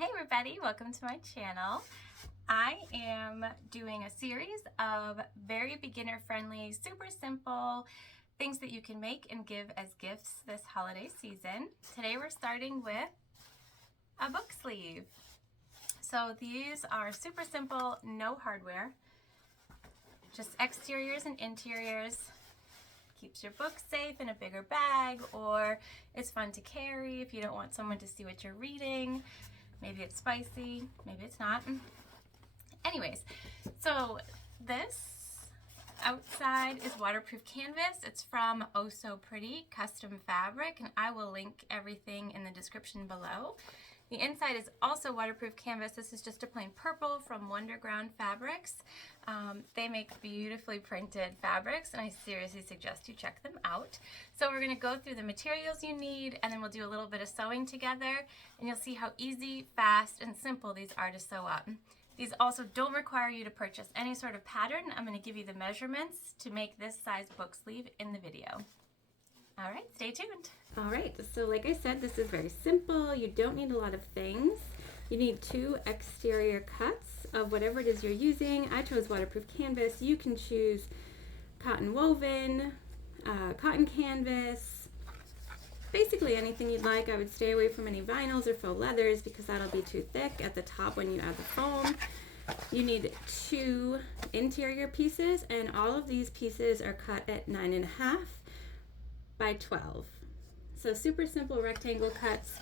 Hey everybody, welcome to my channel. I am doing a series of very beginner friendly, super simple things that you can make and give as gifts this holiday season. Today we're starting with a book sleeve. So these are super simple, no hardware, just exteriors and interiors. Keeps your book safe in a bigger bag, or it's fun to carry if you don't want someone to see what you're reading. Maybe it's spicy, maybe it's not. Anyways, so this outside is waterproof canvas. It's from Oh So Pretty Custom Fabric, and I will link everything in the description below. The inside is also waterproof canvas. This is just a plain purple from Wonderground Fabrics. They make beautifully printed fabrics, and I seriously suggest you check them out. So we're going to go through the materials you need, and then we'll do a little bit of sewing together, and you'll see how easy, fast, and simple these are to sew up. These also don't require you to purchase any sort of pattern. I'm going to give you the measurements to make this size book sleeve in the video. All right, stay tuned. All right, so like I said, this is very simple. You don't need a lot of things. You need 2 exterior cuts of whatever it is you're using. I chose waterproof canvas. You can choose cotton woven, cotton canvas, basically anything you'd like. I would stay away from any vinyls or faux leathers because that'll be too thick at the top when you add the foam. You need 2 interior pieces, and all of these pieces are cut at 9.5 by 12. So super simple rectangle cuts,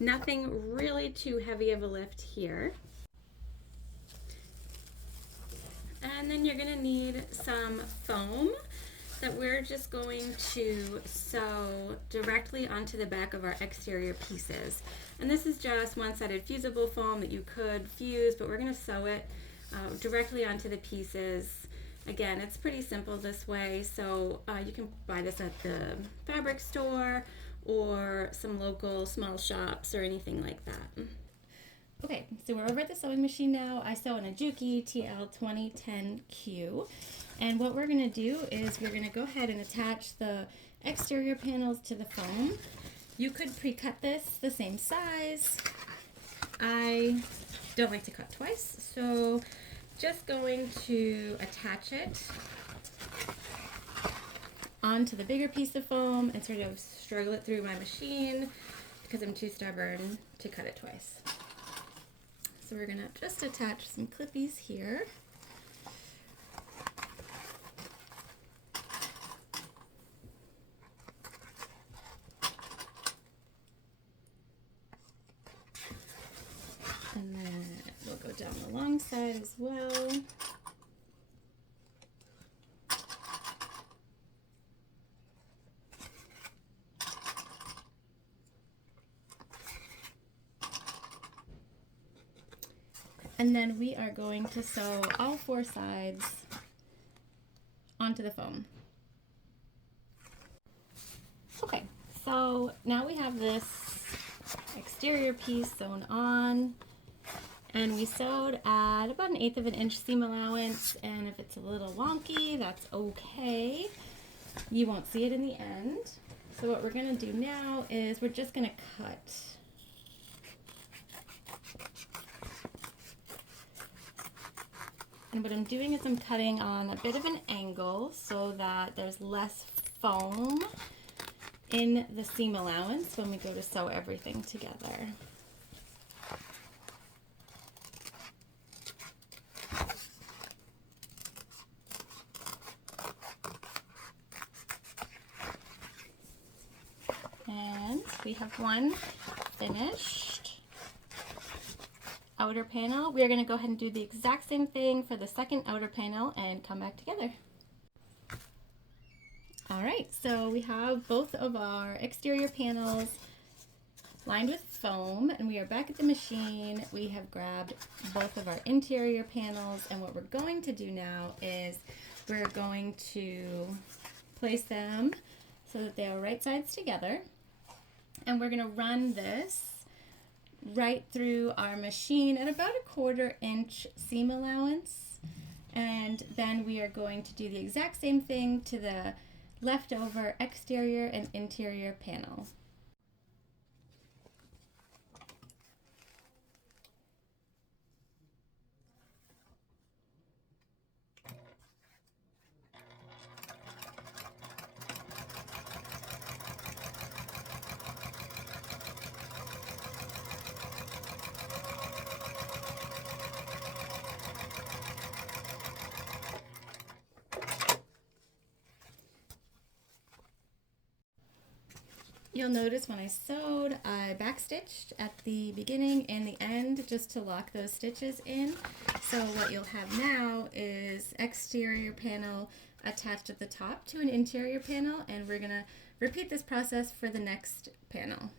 nothing really too heavy of a lift here. And then you're going to need some foam that we're just going to sew directly onto the back of our exterior pieces. And this is just one-sided fusible foam that you could fuse, but we're going to sew it directly onto the pieces. Again, it's pretty simple this way, so you can buy this at the fabric store or some local small shops or anything like that. Okay, so we're over at the sewing machine now. I sew in a Juki TL2010Q, and what we're going to do is we're going to go ahead and attach the exterior panels to the foam. You could pre-cut this the same size. I don't like to cut twice, so just going to attach it onto the bigger piece of foam and sort of struggle it through my machine because I'm too stubborn to cut it twice. So we're going to just attach some clippies here. And then we'll go down the long side as well. And then we are going to sew all 4 sides onto the foam. Okay, so now we have this exterior piece sewn on, and we sewed at about 1/8 of an inch seam allowance, and if it's a little wonky, that's okay. You won't see it in the end. So what we're gonna do now is we're just gonna cut. And what I'm doing is I'm cutting on a bit of an angle so that there's less foam in the seam allowance when we go to sew everything together. And we have one finished outer panel. We are going to go ahead and do the exact same thing for the second outer panel and come back together. All right, so we have both of our exterior panels lined with foam, and we are back at the machine. We have grabbed both of our interior panels, and what we're going to do now is we're going to place them so that they are right sides together, and we're going to run this right through our machine at about a 1/4 inch seam allowance, and then we are going to do the exact same thing to the leftover exterior and interior panel. You'll notice when I sewed, I backstitched at the beginning and the end just to lock those stitches in. So what you'll have now is exterior panel attached at the top to an interior panel, and we're gonna repeat this process for the next panel.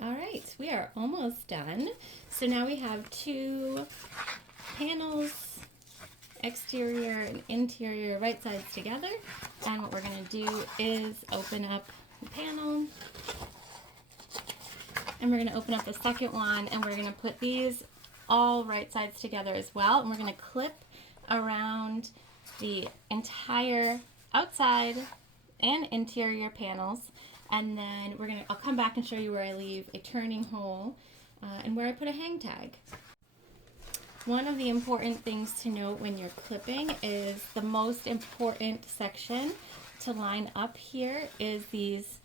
All right, we are almost done. So now we have two panels, exterior and interior, right sides together. And what we're gonna do is open up the panel, and we're going to open up the second one, and we're going to put these all right sides together as well, and we're going to clip around the entire outside and interior panels, and then I'll come back and show you where I leave a turning hole and where I put a hang tag. One of the important things to note when you're clipping is the most important section to line up here is these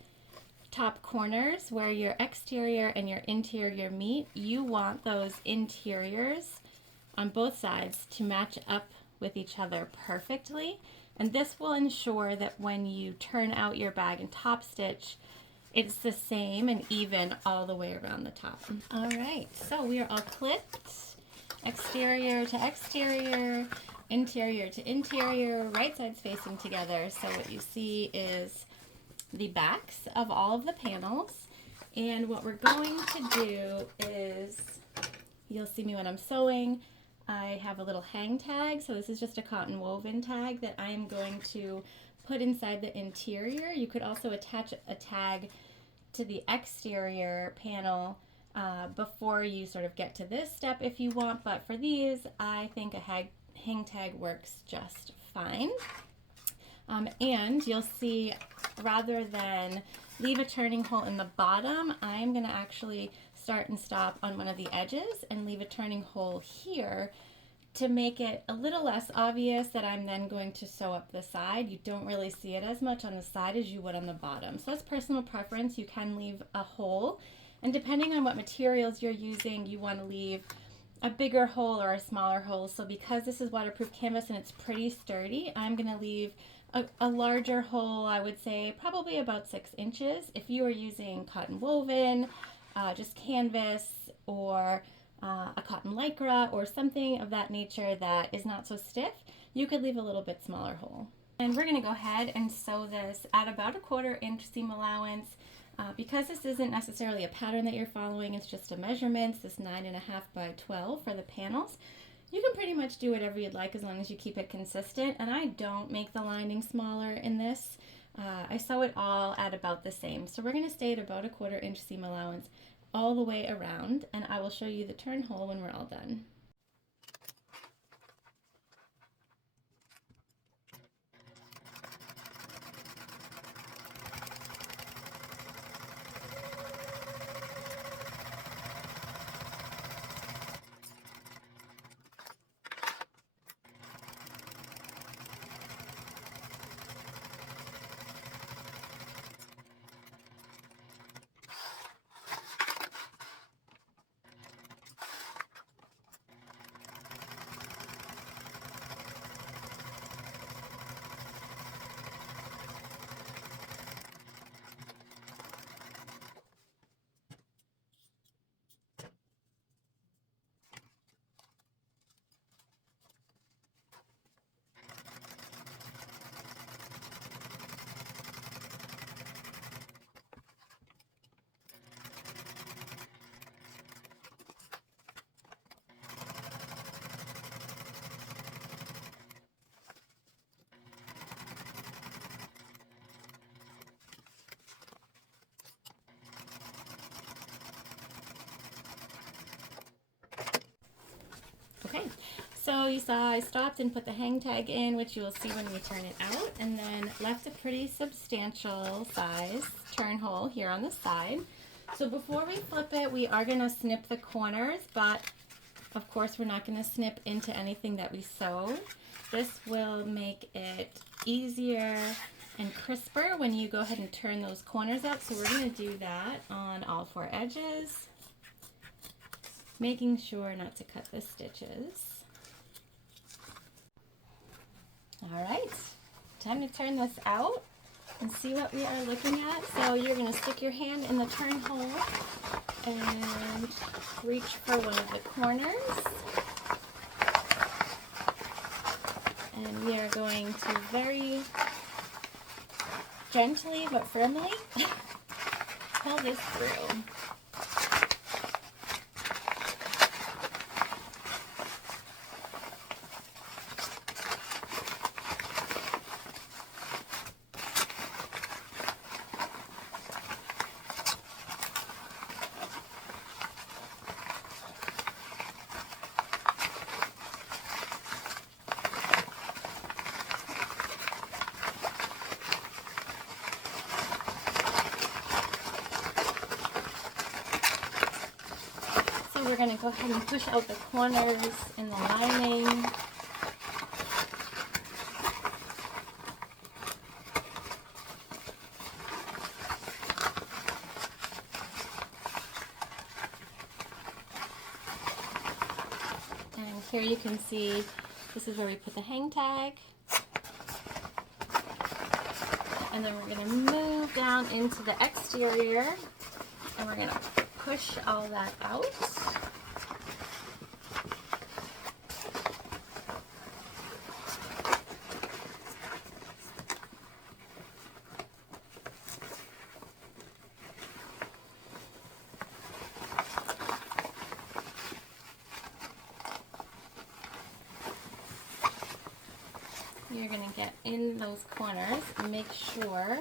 top corners where your exterior and your interior meet. You want those interiors on both sides to match up with each other perfectly, and this will ensure that when you turn out your bag and top stitch, it's the same and even all the way around the top. All right, so we are all clipped, exterior to exterior, interior to interior, right sides facing together. So what you see is the backs of all of the panels, and what we're going to do is, you'll see me when I'm sewing, I have a little hang tag. So this is just a cotton woven tag that I'm going to put inside the interior. You could also attach a tag to the exterior panel before you sort of get to this step if you want, but for these I think a hang tag works just fine. And you'll see, rather than leave a turning hole in the bottom, I'm going to actually start and stop on one of the edges and leave a turning hole here to make it a little less obvious that I'm then going to sew up the side. You don't really see it as much on the side as you would on the bottom. So that's personal preference. You can leave a hole, and depending on what materials you're using, you want to leave a bigger hole or a smaller hole. So because this is waterproof canvas and it's pretty sturdy, I'm going to leave a larger hole, I would say probably about 6 inches. If you are using cotton woven, just canvas, or a cotton lycra or something of that nature that is not so stiff, you could leave a little bit smaller hole. And we're going to go ahead and sew this at about a 1/4 inch seam allowance. Because this isn't necessarily a pattern that you're following, it's just a measurement, this 9.5 by 12 for the panels. You can pretty much do whatever you'd like as long as you keep it consistent, and I don't make the lining smaller in this. I sew it all at about the same. So we're going to stay at about a 1/4 inch seam allowance all the way around, and I will show you the turn hole when we're all done. Okay, so you saw I stopped and put the hang tag in, which you will see when we turn it out, and then left a pretty substantial size turn hole here on the side. So before we flip it, we are going to snip the corners, but of course we're not going to snip into anything that we sewed. This will make it easier and crisper when you go ahead and turn those corners out. So we're going to do that on all 4 edges, making sure not to cut the stitches. All right, time to turn this out. and see what we are looking at. So you're going to stick your hand in the turn hole and reach for one of the corners. And we are going to very gently but firmly pull this through. So we're going to go ahead and push out the corners in the lining. And here you can see this is where we put the hang tag. And then we're going to move down into the exterior and we're going to push all that out. You're going to get in those corners and make sure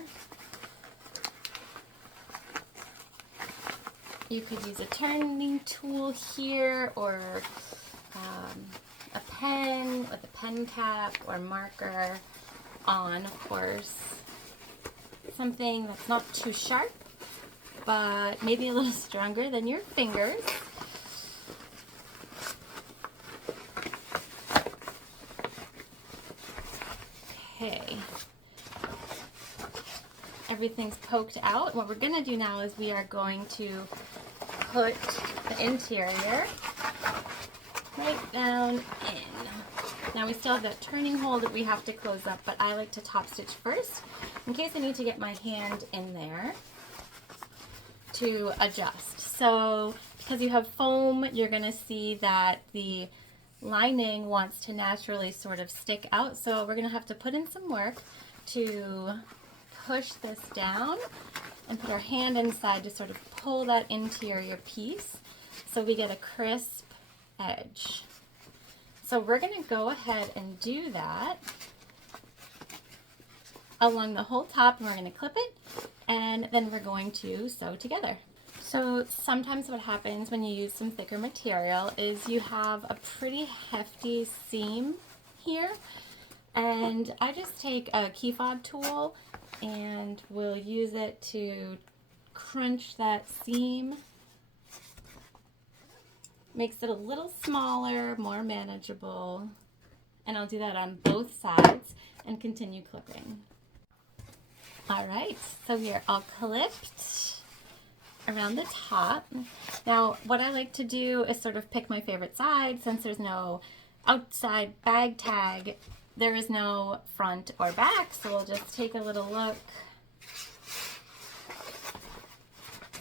you could use a turning tool here or a pen with a pen cap or marker on, of course. Something that's not too sharp, but maybe a little stronger than your fingers. Okay. Everything's poked out. What we're going to do now is we are going to put the interior right down in. Now we still have that turning hole that we have to close up, but I like to top stitch first in case I need to get my hand in there to adjust. So because you have foam, you're going to see that the lining wants to naturally sort of stick out. So we're going to have to put in some work to push this down and put our hand inside to sort of pull that interior piece so we get a crisp edge. So we're going to go ahead and do that along the whole top, and we're going to clip it, and then we're going to sew together. So sometimes what happens when you use some thicker material is you have a pretty hefty seam here, and I just take a key fob tool and we'll use it to crunch that seam. Makes it a little smaller, more manageable, and I'll do that on both sides and continue clipping. All right, so we are all clipped around the top. Now, what I like to do is sort of pick my favorite side. Since there's no outside bag tag, there is no front or back, so we'll just take a little look.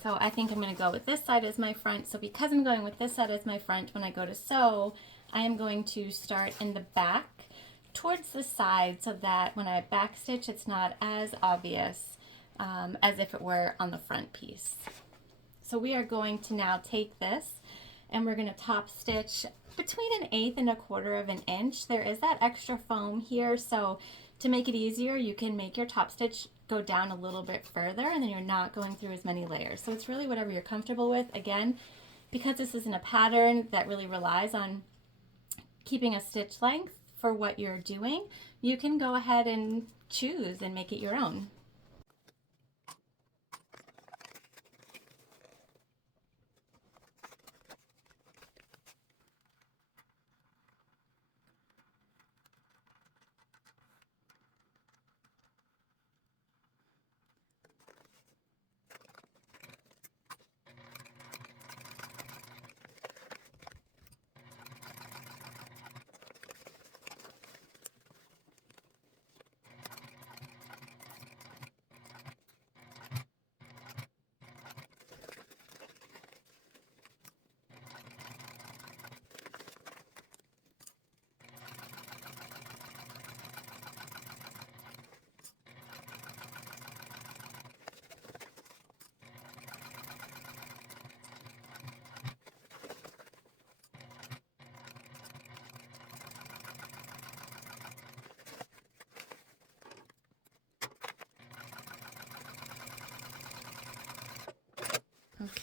So I think I'm going to go with this side as my front. So because I'm going with this side as my front, when I go to sew, I am going to start in the back towards the side so that when I back stitch, it's not as obvious as if it were on the front piece. So we are going to now take this and we're going to top stitch between 1/8 and 1/4 of an inch. There is that extra foam here, so to make it easier, you can make your top stitch go down a little bit further and then you're not going through as many layers. So it's really whatever you're comfortable with. Again, because this isn't a pattern that really relies on keeping a stitch length for what you're doing, you can go ahead and choose and make it your own.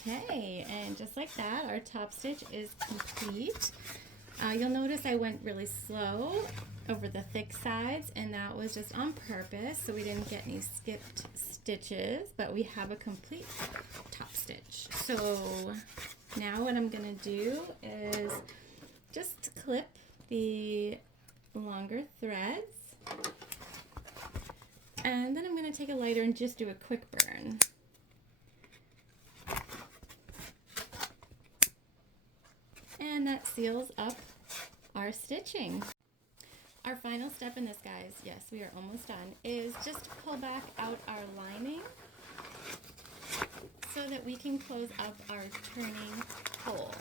Okay, and just like that, our top stitch is complete. You'll notice I went really slow over the thick sides, and that was just on purpose so we didn't get any skipped stitches, but we have a complete top stitch. So now what I'm going to do is just clip the longer threads, and then I'm going to take a lighter and just do a quick burn. And that seals up our stitching. Our final step in this, guys, yes, we are almost done, is just pull back out our lining so that we can close up our turning hole.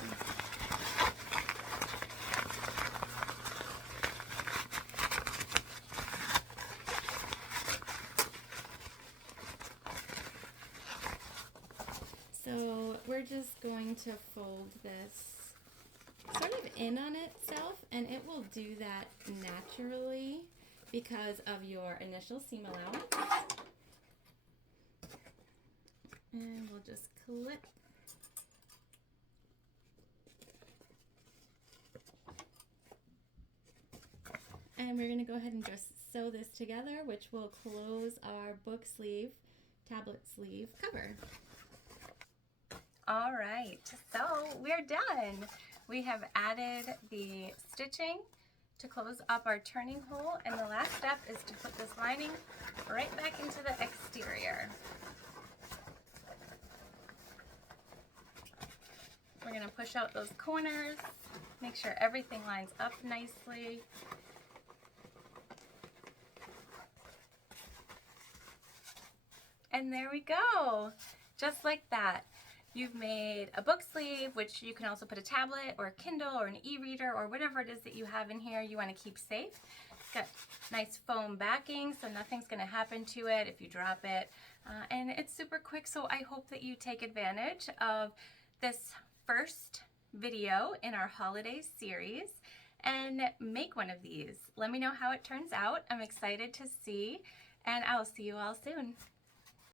So we're just going to fold this sort of in on itself, and it will do that naturally because of your initial seam allowance. And we'll just clip. And we're going to go ahead and just sew this together, which will close our book sleeve, tablet sleeve cover. All right, so we're done. We have added the stitching to close up our turning hole, and the last step is to put this lining right back into the exterior. We're going to push out those corners, make sure everything lines up nicely. And there we go, just like that. You've made a book sleeve, which you can also put a tablet or a Kindle or an e-reader or whatever it is that you have in here you want to keep safe. It's got nice foam backing, so nothing's going to happen to it if you drop it. And it's super quick, so I hope that you take advantage of this first video in our holiday series and make one of these. Let me know how it turns out. I'm excited to see, and I'll see you all soon.